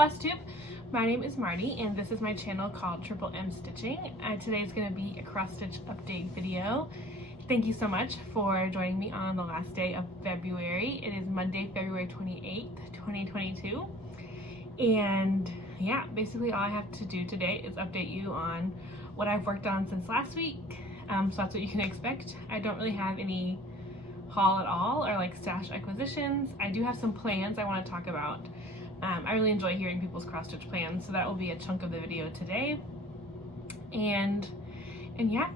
Flosstube. My name is Marty and this is my channel called Triple M Stitching. Today is going to be a cross stitch update video. Thank you so much for joining me on the last day of February. It is Monday, February 28th, 2022. And yeah, basically all I have to do today is update you on what I've worked on since last week. So that's what you can expect. I don't really have any haul at all or like stash acquisitions. I do have some plans I want to talk about. I really enjoy hearing people's cross stitch plans, so that will be a chunk of the video today. And yeah,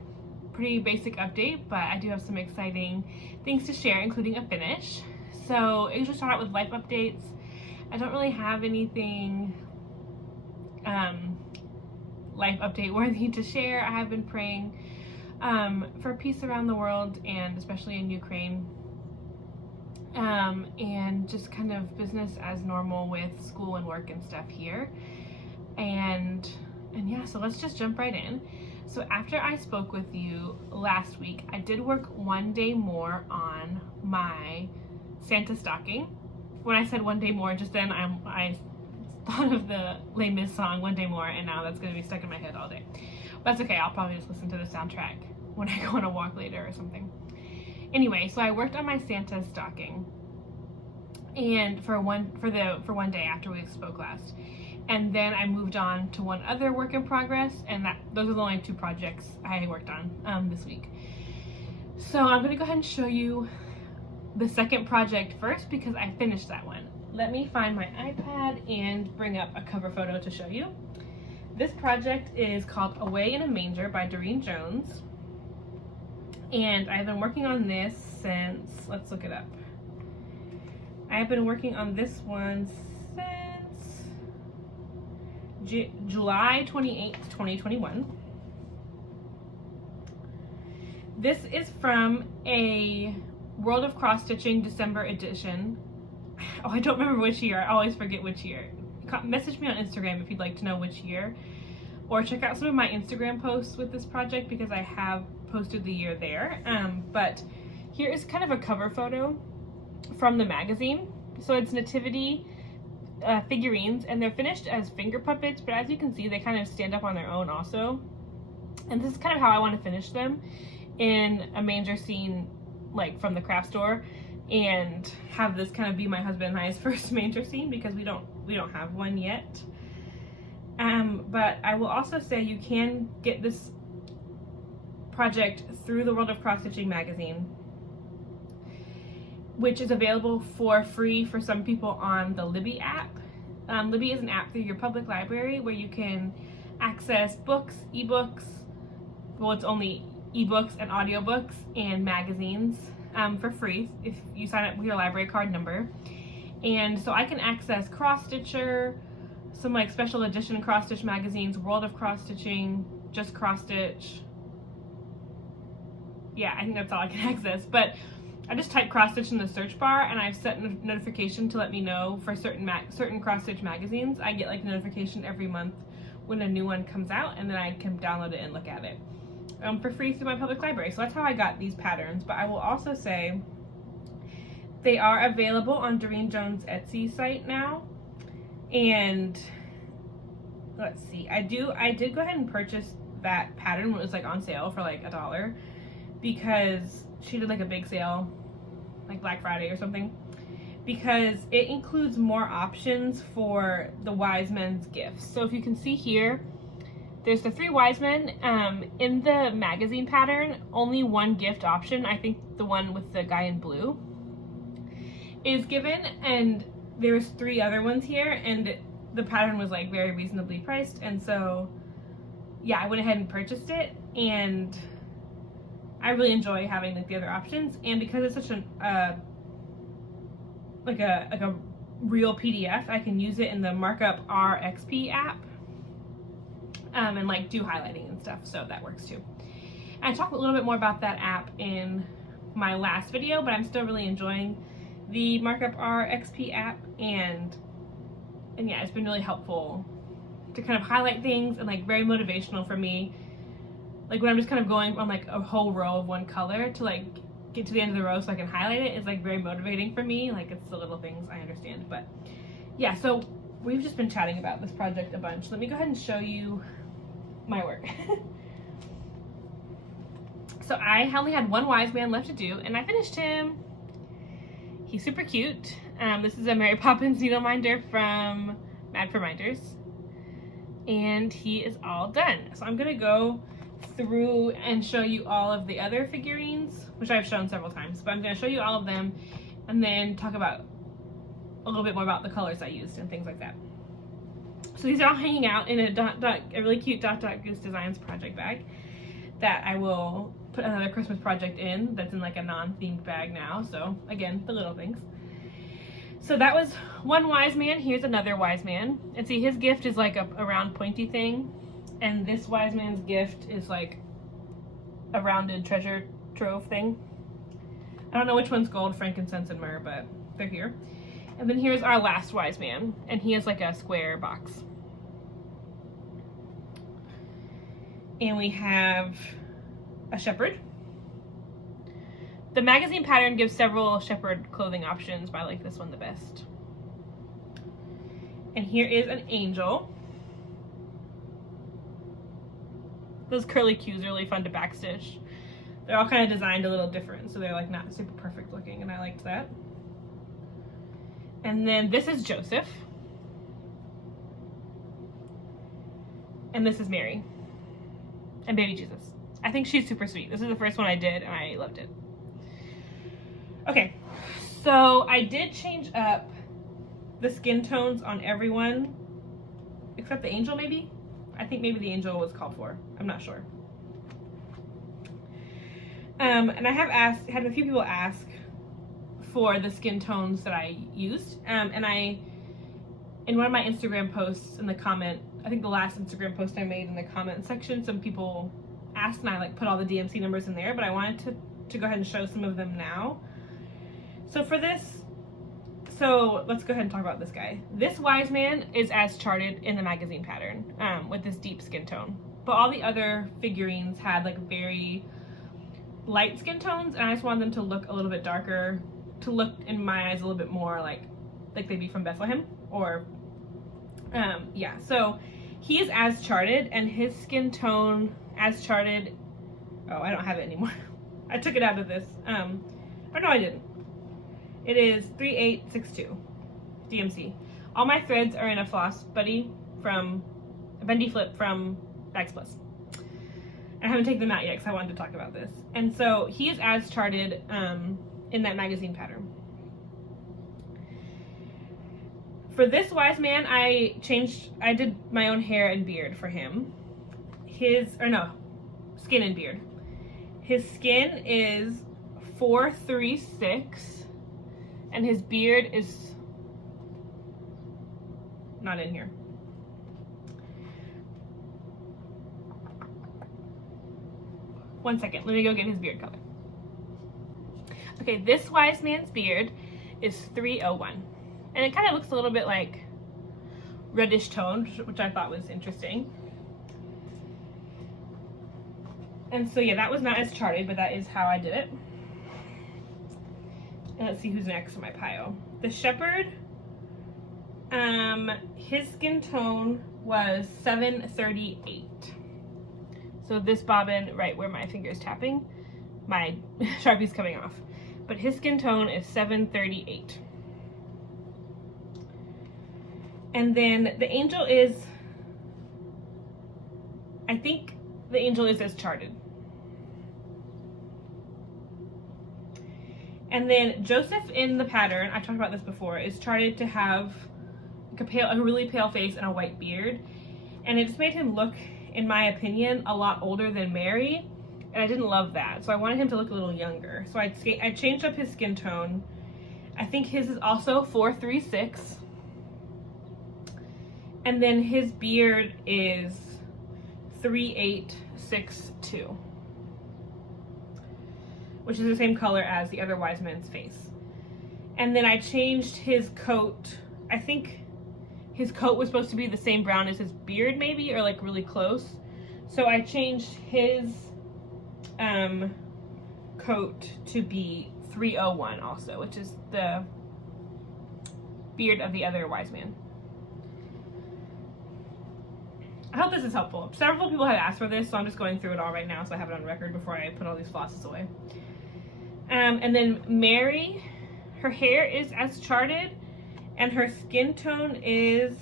pretty basic update, but I do have some exciting things to share, including a finish. So I usually start out with life updates. I don't really have anything life update worthy to share. I have been praying for peace around the world, and especially in Ukraine. And just kind of business as normal with school and work and stuff here. And yeah, so let's just jump right in. So after I spoke with you last week, I did work one day more on my Santa stocking. When I said one day more, just then I thought of the Les Mis song One Day More, and now that's going to be stuck in my head all day. But that's okay, I'll probably just listen to the soundtrack when I go on a walk later or something. Anyway, so I worked on my Santa stocking, and for one day after we spoke last, and then I moved on to one other work in progress, and those are the only two projects I worked on this week. So I'm gonna go ahead and show you the second project first because I finished that one. Let me find my iPad and bring up a cover photo to show you. This project is called Away in a Manger by Doreen Jones. And I've been working on this since, let's look it up. I've been working on this one since July 28th, 2021. This is from a World of Cross Stitching December edition. Oh, I don't remember which year. I always forget which year. Message me on Instagram if you'd like to know which year. Or check out some of my Instagram posts with this project because I have posted the year there. But here is kind of a cover photo from the magazine. So it's nativity figurines, and they're finished as finger puppets, but as you can see, they kind of stand up on their own also. And this is kind of how I want to finish them, in a manger scene like from the craft store, and have this kind of be my husband and I's first manger scene because we don't have one yet. But I will also say you can get this project through the World of Cross Stitching magazine, which is available for free for some people on the Libby app. Libby is an app through your public library where you can access books, ebooks, well, it's only ebooks and audiobooks and magazines for free if you sign up with your library card number. And so I can access Cross Stitcher, some like special edition cross stitch magazines, World of Cross Stitching, Just Cross Stitch. Yeah, I think that's all I can access. But I just type cross stitch in the search bar, and I've set a notification to let me know for certain cross stitch magazines. I get like notification every month when a new one comes out, and then I can download it and look at it for free through my public library. So that's how I got these patterns. But I will also say they are available on Doreen Jones' Etsy site now. And let's see, I did go ahead and purchase that pattern when it was like on sale for like $1 because she did like a big sale, like Black Friday or something, because it includes more options for the wise men's gifts. So if you can see here, there's the 3 wise men. In the magazine pattern, only one gift option, I think the one with the guy in blue, is given, and there's 3 other ones here, and the pattern was like very reasonably priced, and so yeah, I went ahead and purchased it, and I really enjoy having like the other options. And because it's such a like a real PDF, I can use it in the Markup RXP app and like do highlighting and stuff, so that works too. And I talked a little bit more about that app in my last video, but I'm still really enjoying the Markup RXP app, and yeah, it's been really helpful to kind of highlight things, and like very motivational for me, like when I'm just kind of going on like a whole row of one color to like get to the end of the row so I can highlight it, is like very motivating for me. Like, it's the little things, I understand. But yeah, so we've just been chatting about this project a bunch. Let me go ahead and show you my work. So I only had one wise man left to do, and I finished him. He's super cute. This is a Mary Poppins needle minder from Mad for Minders, and he is all done. So I'm gonna go through and show you all of the other figurines, which I've shown several times, but I'm gonna show you all of them and then talk about a little bit more about the colors I used and things like that. So these are all hanging out in a really cute Dot Goose Designs project bag that I will put another Christmas project in that's in like a non-themed bag now. So again, the little things. So that was one wise man. Here's another wise man. And see, his gift is like a round pointy thing. And this wise man's gift is like a rounded treasure trove thing. I don't know which one's gold, frankincense, and myrrh, but they're here. And then here's our last wise man. And he has like a square box. And we have a shepherd. The magazine pattern gives several shepherd clothing options, but I like this one the best. And here is an angel. Those curly cues are really fun to backstitch. They're all kind of designed a little different, so they're like not super perfect looking, and I liked that. And then this is Joseph. And this is Mary. And baby Jesus. I think she's super sweet. This is the first one I did, and I loved it. Okay, so I did change up the skin tones on everyone, except the angel maybe? I think maybe the angel was called for. I'm not sure. And I have had a few people ask for the skin tones that I used. And in one of my Instagram posts in the comment, I think the last Instagram post I made in the comment section, some people asked and I like put all the DMC numbers in there, but I wanted to go ahead and show some of them now. So for this, let's go ahead and talk about this guy. This wise man is as charted in the magazine pattern with this deep skin tone. But all the other figurines had like very light skin tones, and I just wanted them to look a little bit darker, to look in my eyes a little bit more like they'd be from Bethlehem, or yeah. So he is as charted, and his skin tone as charted. Oh, I don't have it anymore. I took it out of this. Or no, I didn't. It is 3862 DMC. All my threads are in a floss bendy flip from Bags Plus. I haven't taken them out yet because I wanted to talk about this. And so he is as charted in that magazine pattern. For this wise man, I did my own hair and beard for him. Skin and beard. His skin is 436, and his beard is not in here. One second, let me go get his beard color. Okay, this wise man's beard is 301. And it kind of looks a little bit like reddish toned, which I thought was interesting. And so yeah, that was not as charted, but that is how I did it. And let's see who's next in my pile. The shepherd, his skin tone was 738. So this bobbin, right where my finger is tapping, my Sharpie's coming off. But his skin tone is 738. And then the angel is, I think the angel is as charted. And then Joseph in the pattern, I talked about this before, is charted to have like a really pale face and a white beard. And it just made him look, in my opinion, a lot older than Mary. And I didn't love that. So I wanted him to look a little younger. So I changed up his skin tone. I think his is also 436. And then his beard is 3862, which is the same color as the other wise man's face. And then I changed his coat. I think his coat was supposed to be the same brown as his beard maybe, or like really close. So I changed his coat to be 301 also, which is the beard of the other wise man. I hope this is helpful. Several people have asked for this, so I'm just going through it all right now so I have it on record before I put all these flosses away. And then Mary, her hair is as charted, and her skin tone is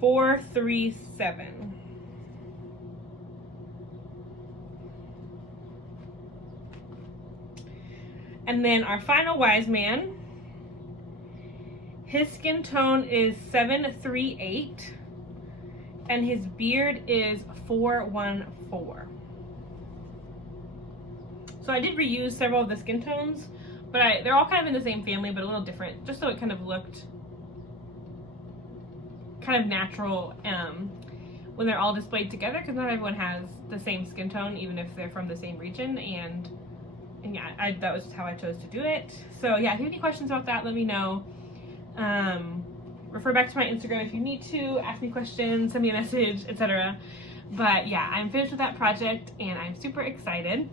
437. And then our final wise man, his skin tone is 738, and his beard is 414. So I did reuse several of the skin tones, but they're all kind of in the same family, but a little different, just so it kind of looked kind of natural when they're all displayed together, because not everyone has the same skin tone, even if they're from the same region. And yeah, that was how I chose to do it. So yeah, if you have any questions about that, let me know. Refer back to my Instagram if you need to, ask me questions, send me a message, etc. But yeah, I'm finished with that project and I'm super excited.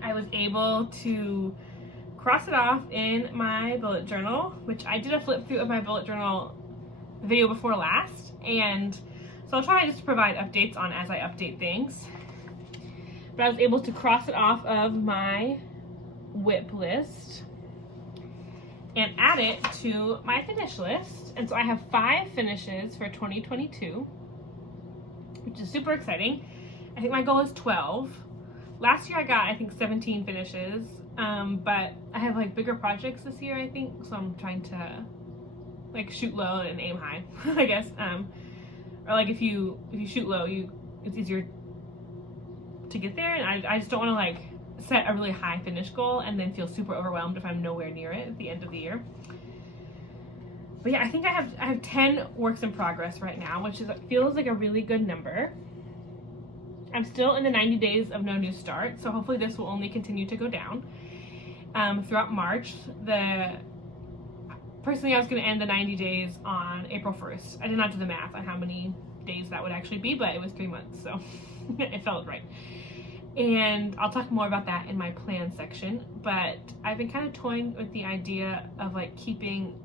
I was able to cross it off in my bullet journal, which I did a flip through of my bullet journal the video before last, and so I'll try just to provide updates on as I update things. But I was able to cross it off of my WIP list and add it to my finish list. And so I have 5 finishes for 2022, which is super exciting. I think my goal is 12. Last year I got, I think, 17 finishes, but I have like bigger projects this year, I think, so I'm trying to like shoot low and aim high, I guess. Or like if you shoot low, it's easier to get there, and I just don't want to like set a really high finish goal and then feel super overwhelmed if I'm nowhere near it at the end of the year. But yeah, I think I have 10 works in progress right now, which feels like a really good number. I'm still in the 90 days of no new start, so hopefully this will only continue to go down throughout March. Personally, I was going to end the 90 days on April 1st. I did not do the math on how many days that would actually be, but it was 3 months, so it felt right. And I'll talk more about that in my plan section, but I've been kind of toying with the idea of like keeping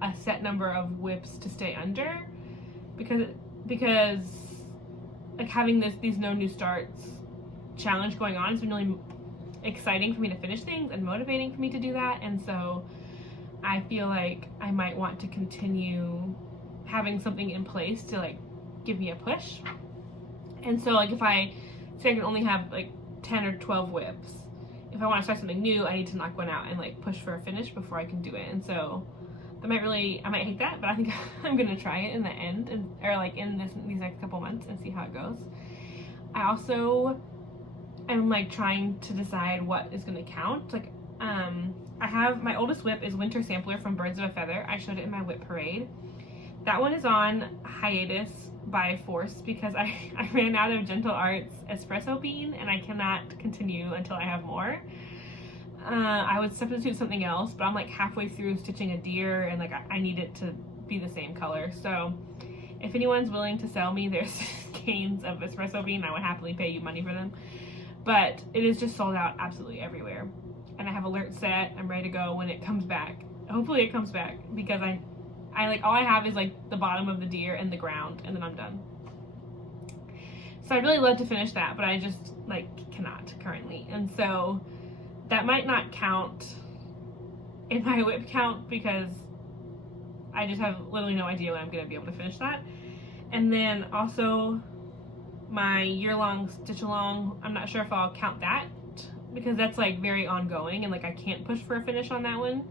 a set number of WIPs to stay under, because like having these no new starts challenge going on has been really exciting for me to finish things and motivating for me to do that. And so I feel like I might want to continue having something in place to like give me a push. And so like if I say I can only have like 10 or 12 WIPs, if I want to start something new, I need to knock one out and like push for a finish before I can do it. And so I might hate that, but I think I'm gonna try it in the end, or like in these next couple months, and see how it goes. I also am like trying to decide what is gonna count. Like I have my oldest WIP is Winter Sampler from Birds of a Feather. I showed it in my WIP parade. That one is on hiatus by force because I ran out of Gentle Arts espresso bean and I cannot continue until I have more. I would substitute something else, but I'm like halfway through stitching a deer and like I need it to be the same color. So if anyone's willing to sell me their skeins of espresso bean, I would happily pay you money for them. But it is just sold out absolutely everywhere. And I have alert set. I'm ready to go when it comes back. Hopefully it comes back, because I like all I have is like the bottom of the deer and the ground, and then I'm done. So I'd really love to finish that, but I just like cannot currently. And so that might not count in my WIP count because I just have literally no idea when I'm going to be able to finish that. And then also my year-long stitch-along, I'm not sure if I'll count that because that's like very ongoing and like I can't push for a finish on that one.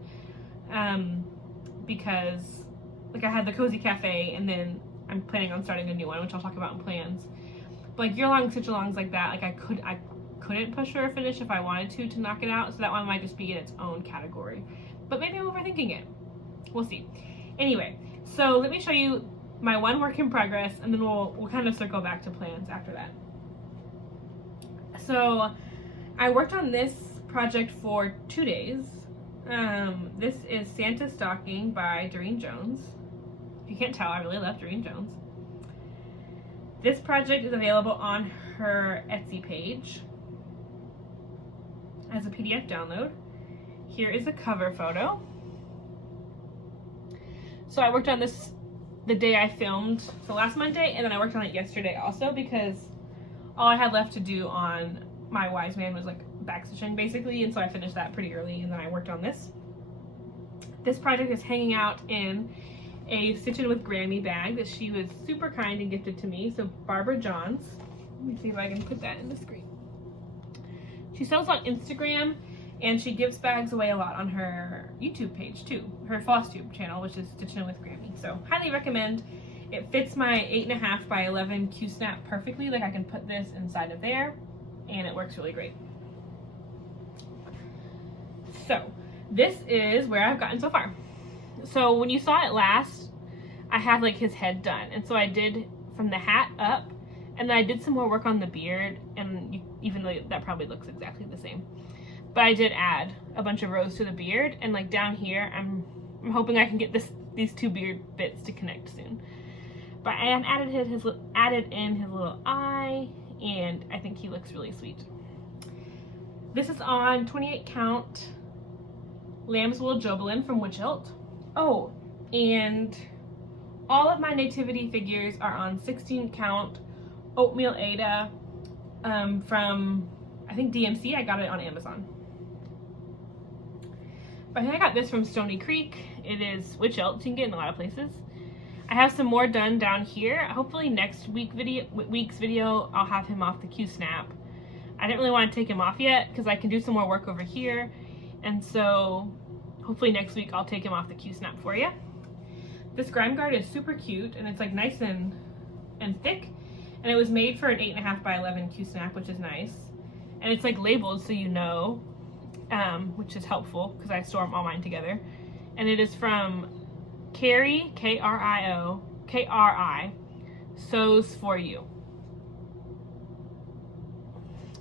Because like I had the Cozy Cafe and then I'm planning on starting a new one, which I'll talk about in plans. But like year-long stitch-alongs like that, like I couldn't push for a finish if I wanted to knock it out, so that one might just be in its own category. But maybe I'm overthinking it. We'll see. Anyway, so let me show you my one work in progress, and then we'll kind of circle back to plans after that. So I worked on this project for 2 days. This is Santa's Stocking by Doreen Jones. If you can't tell, I really love Doreen Jones. This project is available on her Etsy page as a PDF download. Here is a cover photo. So I worked on this the day I filmed, so last Monday, and then I worked on it yesterday also, because all I had left to do on my Wise Man was like back stitching basically, and so I finished that pretty early, and then I worked on this. This project is hanging out in a Stitchin' with Grammy bag that she was super kind and gifted to me. So Barbara Johns, let me see if I can put that in the screen. She sells on Instagram, and she gives bags away a lot on her YouTube page too, her Flosstube channel, which is Stitchin' with Grammy. So highly recommend. It fits my 8.5 by 11 Q-snap perfectly. Like I can put this inside of there, and it works really great. So this is where I've gotten so far. So when you saw it last, I had like his head done, and so I did from the hat up, and then I did some more work on the beard, and even though that probably looks exactly the same, but I did add a bunch of rows to the beard, and like down here, I'm hoping I can get these two beard bits to connect soon. But I added in his little eye, and I think he looks really sweet. This is on 28 count lamb's wool Jobelin from Witchilt. Oh, and all of my nativity figures are on 16 count oatmeal Ada from, I think, DMC. I got it on Amazon. But I think I got this from Stony Creek. It is Witchilt, so you can get it in a lot of places. I have some more done down here. Hopefully next week's video, I'll have him off the Q-snap. I didn't really want to take him off yet because I can do some more work over here. And so hopefully next week I'll take him off the Q-snap for you. This grime guard is super cute, and it's like nice and thick. And it was made for an 8.5 by 11 Q-snap, which is nice. And it's like labeled so you know, which is helpful because I store all mine together. And it is from Carrie, K-R-I, Sews For You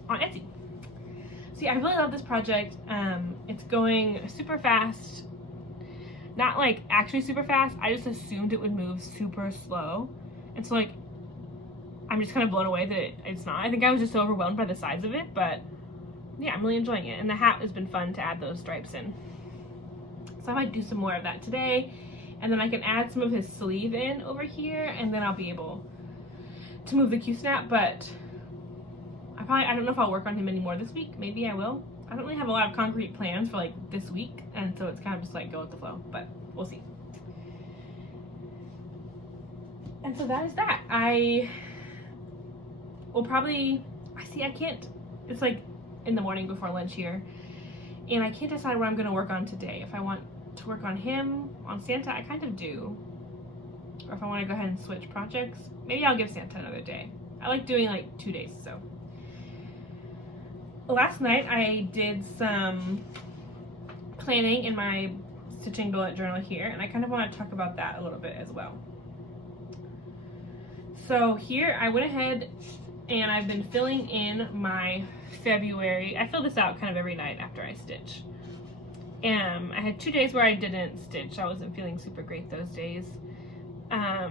on Etsy. See, I really love this project. It's going super fast. Not like actually super fast. I just assumed it would move super slow. And so like, I'm just kind of blown away that it's not. I think I was just so overwhelmed by the size of it, but yeah, I'm really enjoying it. And the hat has been fun to add those stripes in. So I might do some more of that today. And then I can add some of his sleeve in over here, and then I'll be able to move the Q-snap, but I don't know if I'll work on him anymore this week. Maybe I will. I don't really have a lot of concrete plans for like this week, and so it's kind of just like go with the flow, but we'll see. And so that is that. I will probably, I can't, it's like in the morning before lunch here, and I can't decide what I'm gonna work on today. If I want to work on him, on Santa, I kind of do. Or if I want to go ahead and switch projects, maybe I'll give Santa another day. I like doing like 2 days, so. Last night I did some planning in my stitching bullet journal here, and I kind of want to talk about that a little bit as well. So here I went ahead and I've been filling in my February. I fill this out kind of every night after I stitch. I had 2 days where I didn't stitch. I wasn't feeling super great those days. I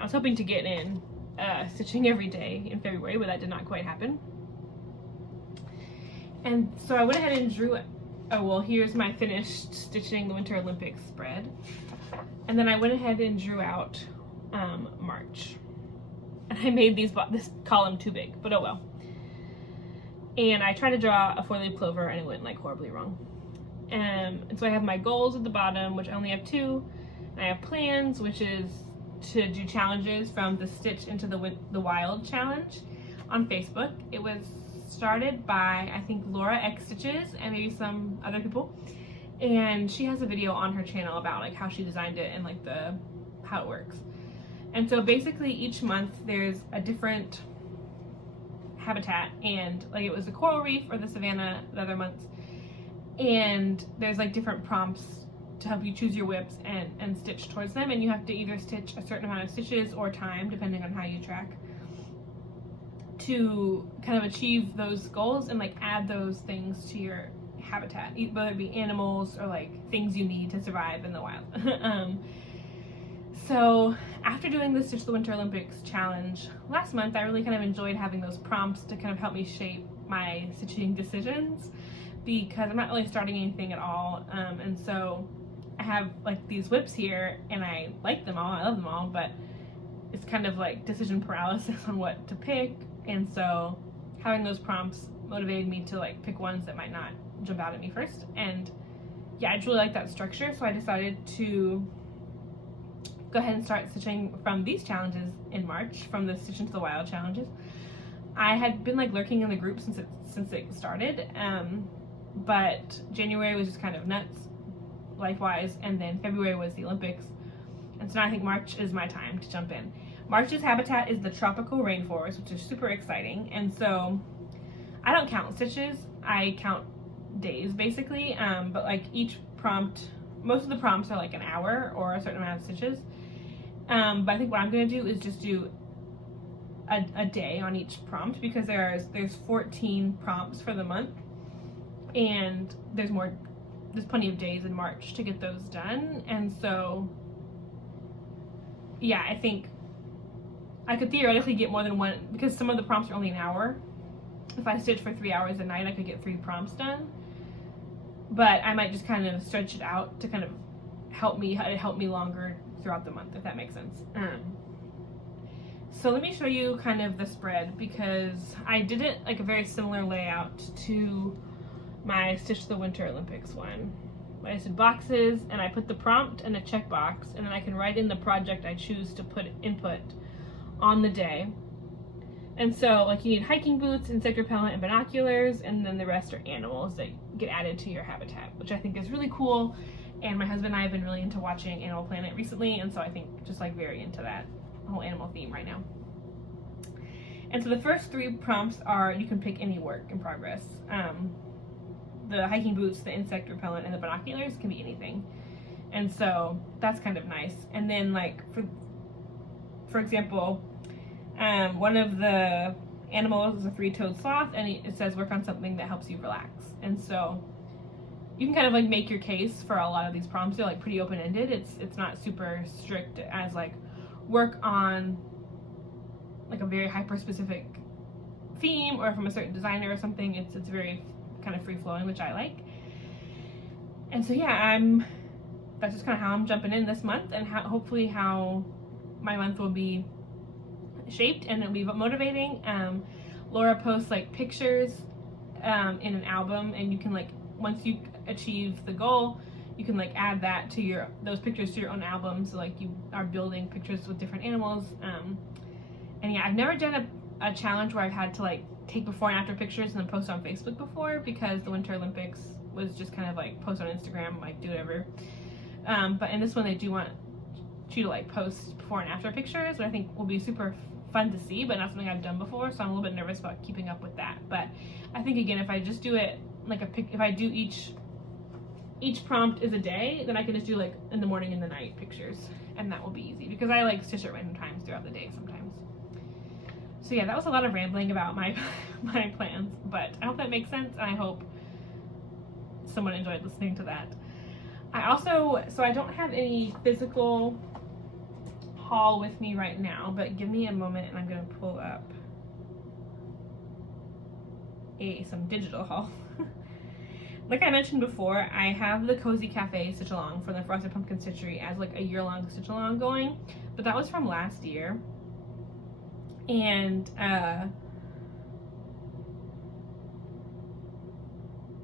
was hoping to get in stitching every day in February, but that did not quite happen. And so I went ahead and drew, oh well, here's my finished stitching the Winter Olympics spread. And then I went ahead and drew out March. And I made this column too big, but oh well. And I tried to draw a 4-leaf clover, and it went like horribly wrong. And so I have my goals at the bottom, which I only have 2. And I have plans, which is to do challenges from the Stitch into the Wild challenge on Facebook. It was started by, I think, Laura X Stitches and maybe some other people. And she has a video on her channel about like how she designed it and like how it works. And so basically each month there's a different habitat, and like it was the coral reef or the savanna the other months. And there's like different prompts to help you choose your whips and stitch towards them, and you have to either stitch a certain amount of stitches or time, depending on how you track, to kind of achieve those goals and like add those things to your habitat, whether it be animals or like things you need to survive in the wild. So after doing the Stitch the Winter Olympics challenge last month, I really kind of enjoyed having those prompts to kind of help me shape my stitching decisions, because I'm not really starting anything at all. And so I have like these whips here and I like them all, I love them all, but it's kind of like decision paralysis on what to pick. And so having those prompts motivated me to like pick ones that might not jump out at me first. And yeah, I just really like that structure, so I decided to go ahead and start stitching from these challenges in March, from the Stitch into the Wild challenges. I had been like lurking in the group since it started, but January was just kind of nuts life-wise, and then February was the Olympics, and so now I think March is my time to jump in. March's habitat is the tropical rainforest, which is super exciting, and so I don't count stitches, I count days basically, but like each prompt, most of the prompts are like an hour or a certain amount of stitches, but I think what I'm going to do is just do a day on each prompt, because there's 14 prompts for the month, and there's plenty of days in March to get those done. And so yeah, I think I could theoretically get more than one, because some of the prompts are only an hour. If I stitch for 3 hours a night, I could get 3 prompts done, but I might just kind of stretch it out to kind of help me longer throughout the month, if that makes sense. So let me show you kind of the spread, because I did it like a very similar layout to my Stitch the Winter Olympics one. I just did boxes, and I put the prompt and a checkbox, and then I can write in the project I choose to put input on the day. And so like you need hiking boots, insect repellent, and binoculars, and then the rest are animals that get added to your habitat, which I think is really cool. And my husband and I have been really into watching Animal Planet recently, and so I think just like very into that whole animal theme right now. And so the first 3 prompts are, you can pick any work in progress. The hiking boots, the insect repellent, and the binoculars can be anything. And so that's kind of nice. And then like for example, one of the animals is a 3-toed sloth, and it says work on something that helps you relax. And so you can kind of like make your case for a lot of these prompts. They're like pretty open-ended. It's not super strict as like work on like a very hyper-specific theme or from a certain designer or something. It's very kind of free-flowing, which I like. And so yeah, that's just kind of how I'm jumping in this month, and hopefully how my month will be shaped, and it'll be motivating. Laura posts like pictures in an album, and you can like, once you achieve the goal, you can like add that to those pictures to your own album, so like you are building pictures with different animals. And yeah, I've never done a challenge where I've had to like take before and after pictures and then post on Facebook before, because the Winter Olympics was just kind of like post on Instagram, like do whatever. But in this one they do want you to like post before and after pictures, which I think will be super fun to see, but not something I've done before, so I'm a little bit nervous about keeping up with that. But I think again, if I just do it like if I do each prompt is a day, then I can just do like in the morning and the night pictures, and that will be easy, because I like stitch at random times throughout the day sometimes. So yeah, that was a lot of rambling about my plans, but I hope that makes sense, and I hope someone enjoyed listening to that. So I don't have any physical haul with me right now, but give me a moment and I'm gonna pull up some digital haul. Like I mentioned before, I have the Cozy Cafe stitch along from the Frosted Pumpkin Stitchery as like a year-long stitch along going, but that was from last year. And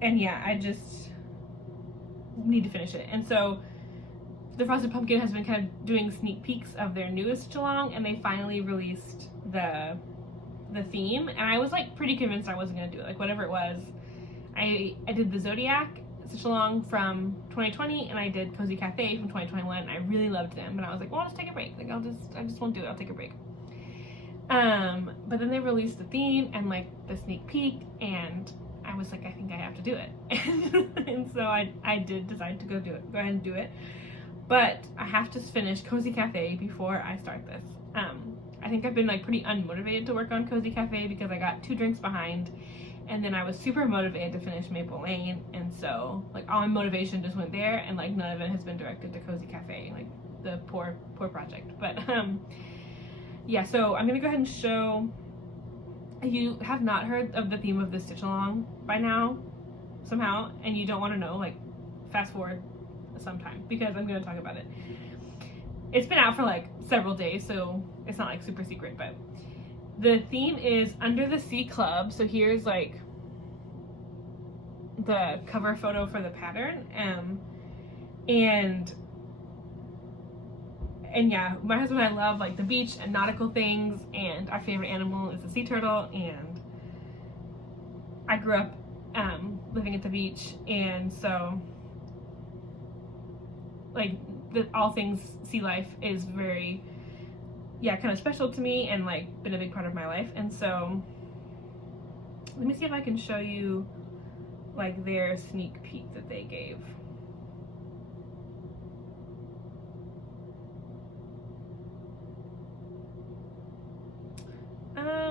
yeah, I just need to finish it. And so the Frosted Pumpkin has been kind of doing sneak peeks of their newest stitch along, and they finally released the theme, and I was like pretty convinced I wasn't gonna do it, like whatever it was. I did the Zodiac stitch along from 2020, and I did Cozy Cafe from 2021, and I really loved them, but I was like, well, I'll just take a break, like I just won't do it, I'll take a break. But then they released the theme and like the sneak peek, and I was like, I think I have to do it. And so I did decide to go ahead and do it. But I have to finish Cozy Cafe before I start this. I think I've been like pretty unmotivated to work on Cozy Cafe because I got 2 drinks behind, and then I was super motivated to finish Maple Lane, and so like all my motivation just went there, and like none of it has been directed to Cozy Cafe, like the poor project. But yeah, so I'm gonna go ahead and show. You have not heard of the theme of the stitch along by now somehow, and you don't want to know, like fast forward sometime because I'm going to talk about it. It's been out for like several days, so it's not like super secret, but the theme is Under the Sea Club. So here's like the cover photo for the pattern. And yeah, my husband and I love like the beach and nautical things, and our favorite animal is the sea turtle, and I grew up living at the beach, and so like all things sea life is very, yeah, kind of special to me and like been a big part of my life. And so let me see if I can show you like their sneak peek that they gave.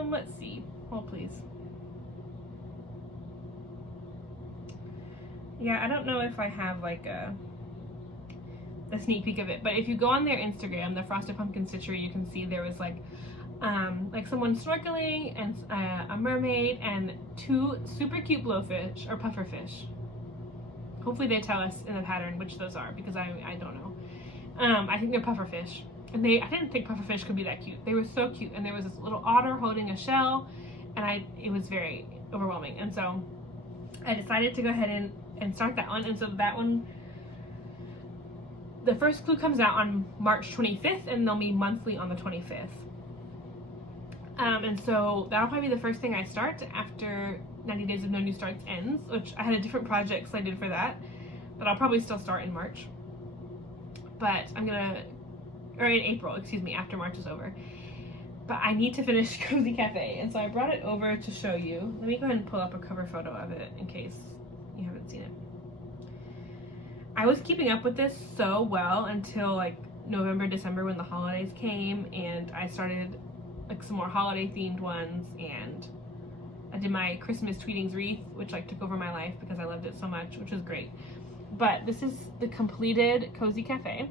Let's see. Hold please. Yeah, I don't know if I have like a sneak peek of it, but if you go on their Instagram, the Frosted Pumpkin Stitchery, you can see there was like someone snorkeling and a mermaid and 2 super cute blowfish or pufferfish. Hopefully they tell us in the pattern which those are, because I don't know. I think they're pufferfish. And I didn't think pufferfish could be that cute. They were so cute, and there was this little otter holding a shell, and it was very overwhelming. And so I decided to go ahead and start that one. And so that one, the first clue comes out on March 25th, and they'll be monthly on the 25th. And so that'll probably be the first thing I start after 90 Days of No New Starts ends, which I had a different project slated for that, but I'll probably still start in March. But or in April, excuse me, after March is over. But I need to finish Cozy Cafe, and so I brought it over to show you. Let me go ahead and pull up a cover photo of it in case you haven't seen it. I was keeping up with this so well until like November, December, when the holidays came, and I started like some more holiday themed ones, and I did my Christmas Tweetings wreath, which like took over my life because I loved it so much, which was great. But this is the completed Cozy Cafe.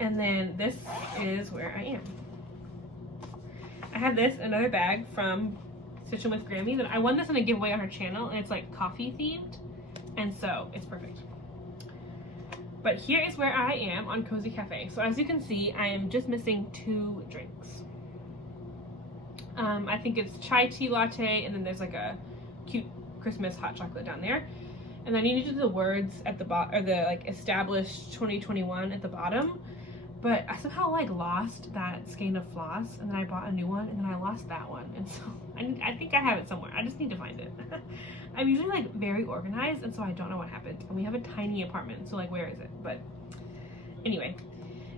And then this is where I am. I have this, another bag from Stitchin' with Grammy, that I won this in a giveaway on her channel, and it's like coffee themed, and so it's perfect. But here is where I am on Cozy Cafe. So as you can see, I am just missing 2 drinks. I think it's chai tea latte, and then there's like a cute Christmas hot chocolate down there. And then you need to do the words at the bottom, or the like established 2021 at the bottom. But I somehow like lost that skein of floss, and then I bought a new one, and then I lost that one. And so I think I have it somewhere. I just need to find it. I'm usually like very organized, and so I don't know what happened. And we have a tiny apartment, so like where is it? But anyway,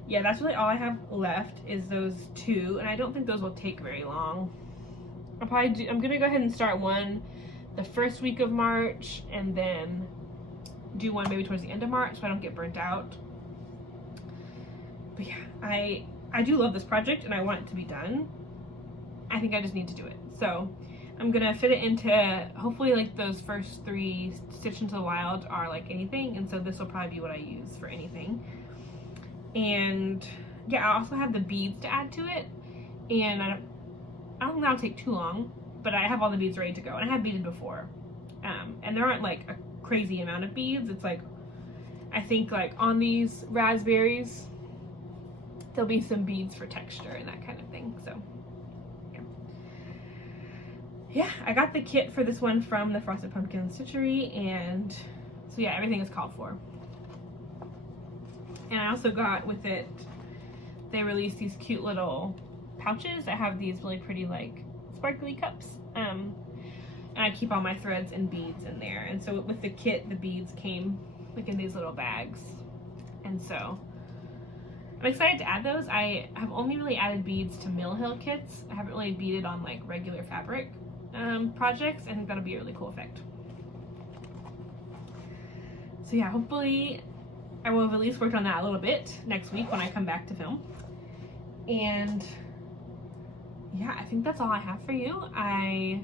yeah, that's really all I have left is those 2, and I don't think those will take very long. I'm gonna go ahead and start one the first week of March, and then do one maybe towards the end of March so I don't get burnt out. But yeah, I do love this project, and I want it to be done. I think I just need to do it. So I'm gonna fit it into, hopefully like those first 3 Stitch into the Wild are like anything, and so this will probably be what I use for anything. And yeah, I also have the beads to add to it, and I don't think that'll take too long, but I have all the beads ready to go, and I have beaded before. And there aren't like a crazy amount of beads. It's like, I think like on these raspberries, there'll be some beads for texture and that kind of thing. So yeah, I got the kit for this one from the Frosted Pumpkin Stitchery, and so yeah, everything is called for. And I also got with it, they released these cute little pouches that have these really pretty like sparkly cups, and I keep all my threads and beads in there. And so with the kit, the beads came like in these little bags, and so I'm excited to add those. I have only really added beads to Mill Hill kits. I haven't really beaded on like regular fabric projects. I think that'll be a really cool effect. So yeah, hopefully I will have at least worked on that a little bit next week when I come back to film. And yeah, I think that's all I have for you. I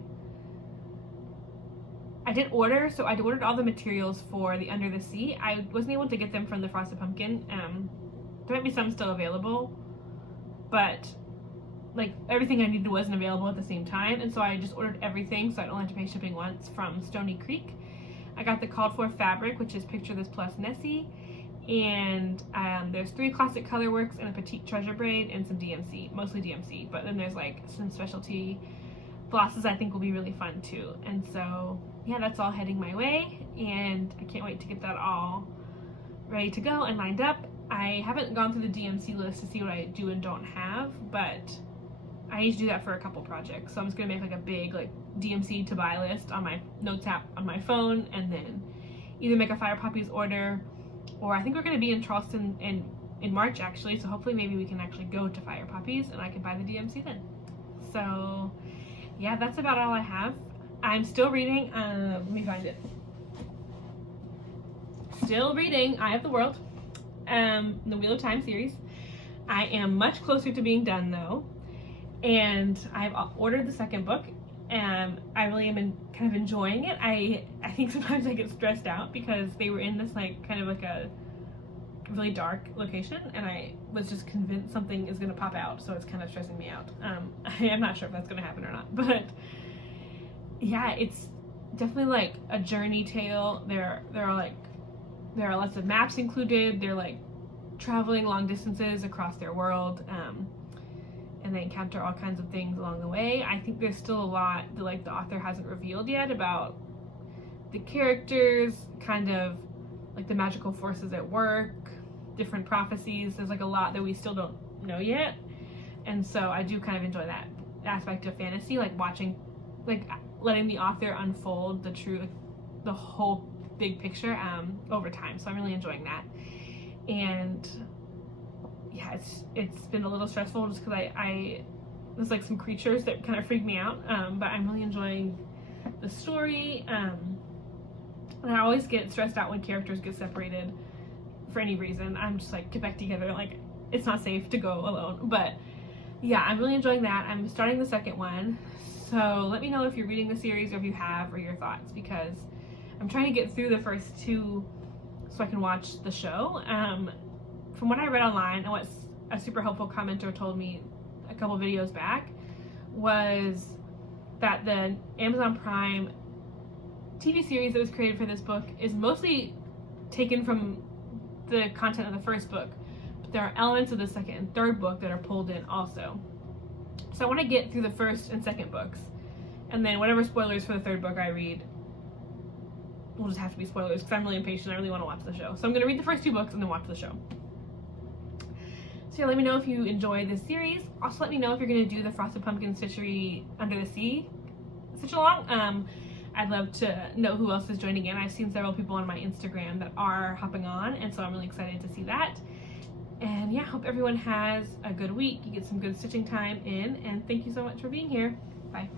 did order, so I ordered all the materials for the Under the Sea. I wasn't able to get them from the Frosted Pumpkin. There might be some still available, but like everything I needed wasn't available at the same time, and so I just ordered everything so I don't have to pay shipping once from Stony Creek. I got the called for fabric, which is Picture This plus Nessie, and there's 3 classic colorworks and a petite treasure braid and some DMC, mostly DMC, but then there's like some specialty flosses I think will be really fun too. And so yeah, that's all heading my way, and I can't wait to get that all ready to go and lined up. I haven't gone through the DMC list to see what I do and don't have, but I need to do that for a couple projects. So I'm just gonna make like a big like DMC to buy list on my notes app on my phone, and then either make a Fire Poppies order, or I think we're gonna be in Charleston in March actually, so hopefully maybe we can actually go to Fire Poppies and I can buy the DMC then. So yeah, that's about all I have. I'm still reading, let me find it. Still reading Eye of the World, the Wheel of Time series. I am much closer to being done though, and I've ordered the second book, and I really am kind of enjoying it. I think sometimes I get stressed out because they were in this like kind of like a really dark location, and I was just convinced something is going to pop out, so it's kind of stressing me out. I'm not sure if that's going to happen or not, but yeah, it's definitely like a journey tale. There are lots of maps included. They're like traveling long distances across their world, and they encounter all kinds of things along the way. I think there's still a lot that like the author hasn't revealed yet about the characters, kind of like the magical forces at work, different prophecies. There's like a lot that we still don't know yet, and so I do kind of enjoy that aspect of fantasy, like watching, like letting the author unfold the whole big picture over time. So I'm really enjoying that, and yeah, it's been a little stressful just because there's like some creatures that kind of freak me out, but I'm really enjoying the story, and I always get stressed out when characters get separated for any reason. I'm just like, get back together, like it's not safe to go alone. But yeah, I'm really enjoying that. I'm starting the second one, so let me know if you're reading the series or if you have, or your thoughts, because I'm trying to get through the first 2 so I can watch the show. From what I read online, and what a super helpful commenter told me a couple videos back, was that the Amazon Prime TV series that was created for this book is mostly taken from the content of the first book, but there are elements of the second and third book that are pulled in also. So I want to get through the first and second books, and then whatever spoilers for the third book I read will just have to be spoilers, because I'm really impatient. I really want to watch the show. So I'm going to read the first 2 books and then watch the show. So yeah, let me know if you enjoy this series. Also let me know if you're going to do the Frosted Pumpkin Stitchery Under the Sea stitch along. I'd love to know who else is joining in. I've seen several people on my Instagram that are hopping on, and so I'm really excited to see that. And yeah, hope everyone has a good week. You get some good stitching time in, and thank you so much for being here. Bye.